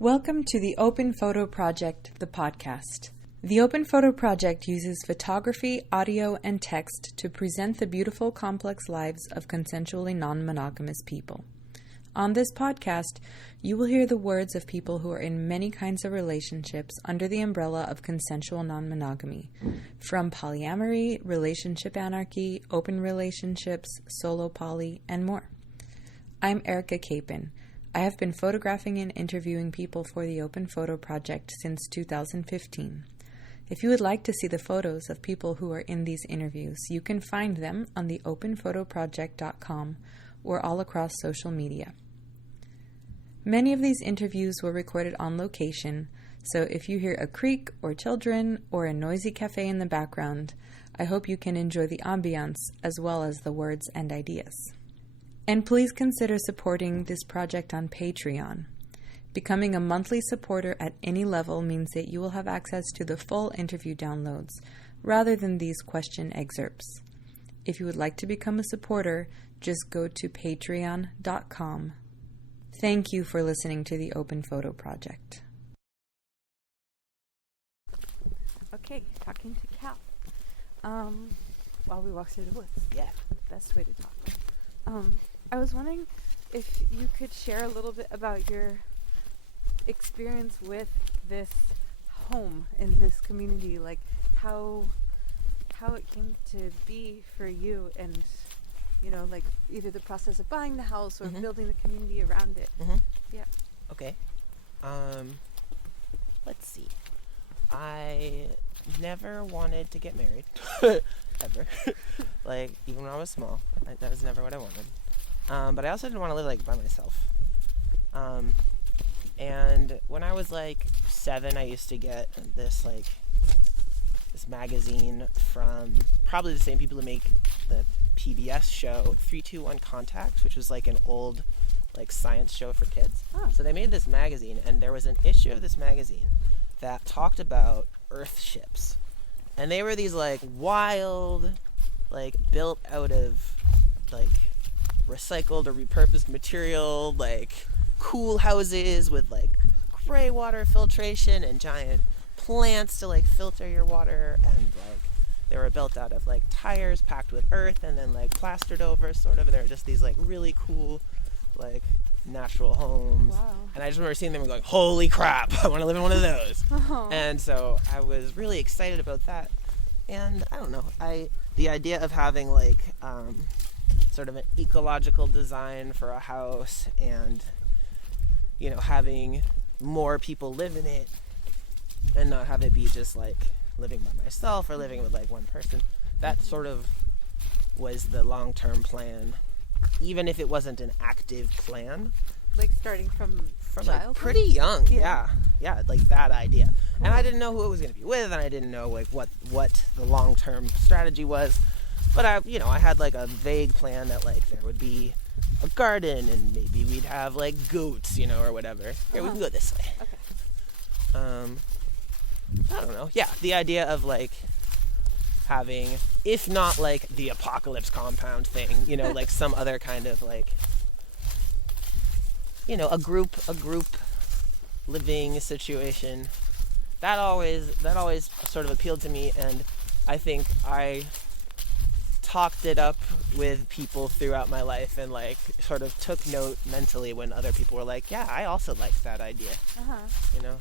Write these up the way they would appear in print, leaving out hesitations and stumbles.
Welcome to the Open Photo Project, the podcast. The Open Photo Project uses photography, audio, and text to present the beautiful, complex lives of consensually non-monogamous people. On this podcast, you will hear the words of people who are in many kinds of relationships under the umbrella of consensual non-monogamy, from polyamory, relationship anarchy, open relationships, solo poly, and more. I'm Erica Capin. I have been photographing and interviewing people for the Open Photo Project since 2015. If you would like to see the photos of people who are in these interviews, you can find them on the openphotoproject.com or all across social media. Many of these interviews were recorded on location, so if you hear a creak or children or a noisy cafe in the background, I hope you can enjoy the ambiance as well as the words and ideas. And please consider supporting this project on Patreon. Becoming a monthly supporter at any level means that you will have access to the full interview downloads, rather than these question excerpts. If you would like to become a supporter, just go to patreon.com. Thank you for listening to the Open Photo Project. Okay, talking to Cal. While we walk through the woods. Yeah, best way to talk. I was wondering if you could share a little bit about your experience with this home in this community, like how it came to be for you, and like either the process of buying the house or building the community around it. Yeah. Okay. Let's see. I never wanted to get married. Ever. Like, even when I was small. That was never what I wanted. But I also didn't want to live, by myself. And when I was, 7, I used to get this magazine from probably the same people who make the PBS show 321 Contact, which was, an old, science show for kids. Oh. So they made this magazine, and there was an issue of this magazine that talked about Earth ships. And they were these, wild, built out of, recycled or repurposed material, cool houses with, gray water filtration and giant plants to, filter your water. And, they were built out of, tires packed with earth and then, plastered over, sort of. And they were just these, really cool, natural homes. Wow. And I just remember seeing them and going, holy crap, I want to live in one of those. Oh. And so I was really excited about that. And I don't know, the idea of having sort of an ecological design for a house and, having more people live in it and not have it be just living by myself or living with one person, that sort of was the long-term plan, even if it wasn't an active plan. Starting from childhood? Pretty young. Yeah, that idea. And I didn't know who it was going to be with, and I didn't know what the long-term strategy was. But I had a vague plan that there would be a garden and maybe we'd have goats, or whatever. Here, we can go this way. Okay. I don't know. Yeah, the idea of having, if not the apocalypse compound thing, some other kind of a group living situation. That always sort of appealed to me, and I think I talked it up with people throughout my life and sort of took note mentally when other people were yeah, I also like that idea.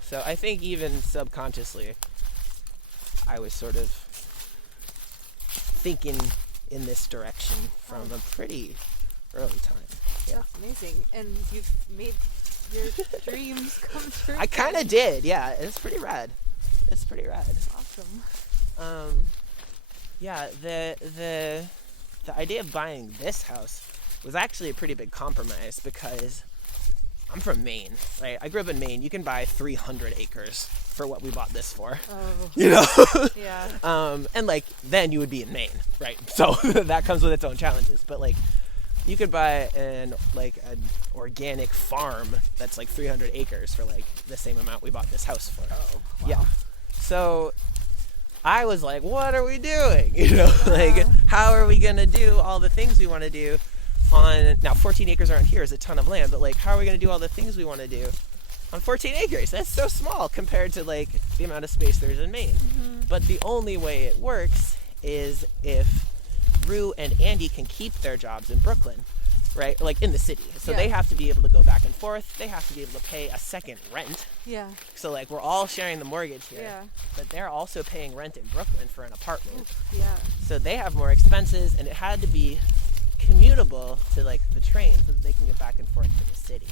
So I think even subconsciously I was sort of thinking in this direction from a pretty early time. Yeah. That's amazing. And you've made your dreams come true. I kind of did, yeah. It's pretty rad. Awesome. Yeah, the idea of buying this house was actually a pretty big compromise because I'm from Maine, right? I grew up in Maine. You can buy 300 acres for what we bought this for. Oh. Yeah. And then you would be in Maine, right? So that comes with its own challenges. But you could buy an organic farm that's 300 acres for the same amount we bought this house for. Oh, wow. Yeah. So I was what are we doing? How are we going to do all the things we want to do now 14 acres around here is a ton of land, but how are we going to do all the things we want to do on 14 acres. That's so small compared to like the amount of space there's in Maine. But the only way it works is if Rue and Andy can keep their jobs in Brooklyn, right? Like in the city. So they have to be able to go back and forth. They have to be able to pay a second rent. Yeah. So like we're all sharing the mortgage here. Yeah. But they're also paying rent in Brooklyn for an apartment. Yeah. So they have more expenses, and it had to be commutable to like the train so that they can get back and forth to the city.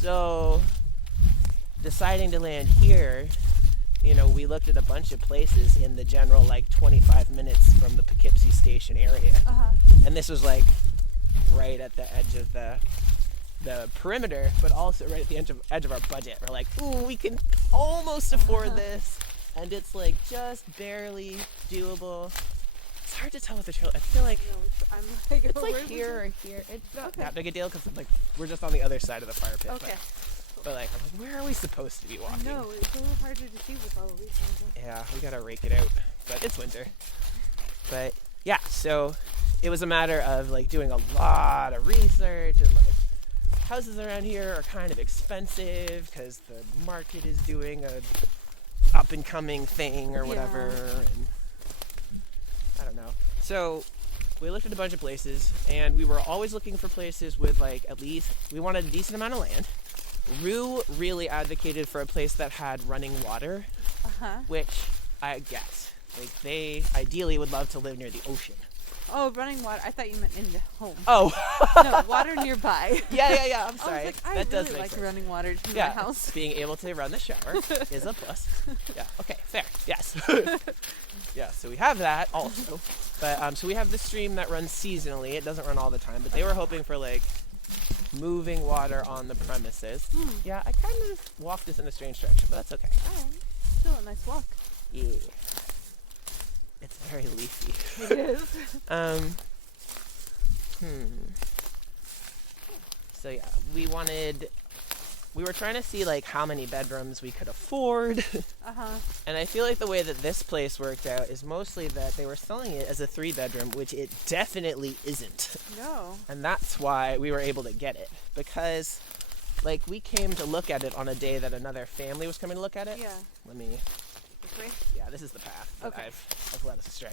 So deciding to land here, you know, we looked at a bunch of places in the general like 25 minutes from the Poughkeepsie Station area. And this was like right at the edge of the perimeter, but also right at the edge of our budget. We're like, ooh, we can almost afford this, and it's like just barely doable. It's hard to tell with the trail. I feel like it's like here or here. It's not that big a deal because like we're just on the other side of the fire pit. Okay. But like, I'm like, where are we supposed to be walking? No, it's a little harder to see with all of these things. Yeah, we gotta rake it out. But it's winter. But yeah, so it was a matter of like doing a lot of research, and like houses around here are kind of expensive because the market is doing a up and coming thing or whatever, and I don't know. So we looked at a bunch of places, and we were always looking for places with like at least we wanted a decent amount of land. Rue really advocated for a place that had running water, which I get. Like they ideally would love to live near the ocean. Oh, running water. I thought you meant in the home. Oh. No, water nearby. Yeah. I'm sorry. I was like, that does really make like sense. Running water to my house. Being able to run the shower is a plus. Yeah. Okay. Fair. Yes. Yeah. So we have that also, but so we have the stream that runs seasonally. It doesn't run all the time, but they were hoping for like moving water on the premises. Yeah. I kind of walked this in a strange direction, but that's okay. Oh, still a nice walk. Yeah. It's very leafy. It is. So yeah, we were trying to see like how many bedrooms we could afford. And I feel like the way that this place worked out is mostly that they were selling it as a 3-bedroom, which it definitely isn't. No. And that's why we were able to get it, because like we came to look at it on a day that another family was coming to look at it. Yeah. Let me. This way? Yeah, this is the path that Okay. I've led us astray.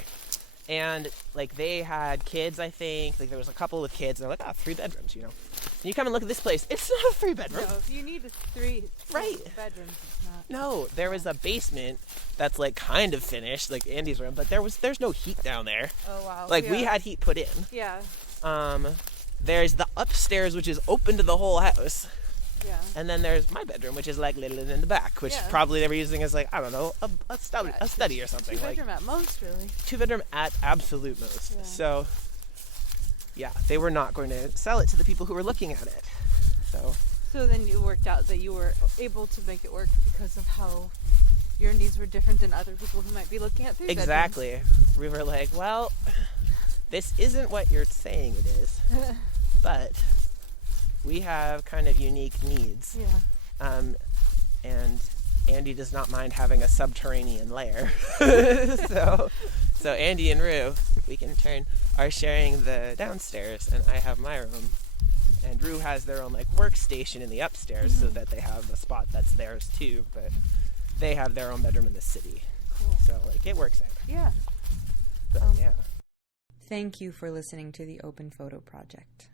And like they had kids, I think. Like there was a couple with kids, and they're like, 3 bedrooms, you know. And you come and look at this place, it's not a 3-bedroom. No, if you need a 3 Right. bedrooms, it's not. No, there was a basement that's like kind of finished, like Andy's room, but there's no heat down there. Oh wow. Like we had heat put in. Yeah. There's the upstairs, which is open to the whole house. Yeah. And then there's my bedroom, which is like little in the back, which probably they were using as like, I don't know, a study or something. 2-bedroom at most, really. 2-bedroom at absolute most. Yeah. So, yeah, they were not going to sell it to the people who were looking at it. So then it worked out that you were able to make it work because of how your needs were different than other people who might be looking at 3 bedrooms. Exactly. We were like, well, this isn't what you're saying it is, but we have kind of unique needs. Yeah. And Andy does not mind having a subterranean lair. So Andy and Rue, we can are sharing the downstairs, and I have my room. And Rue has their own like workstation in the upstairs, so that they have a spot that's theirs too, but they have their own bedroom in the city. Cool. So like it works out. Yeah. But yeah. Thank you for listening to the Open Photo Project.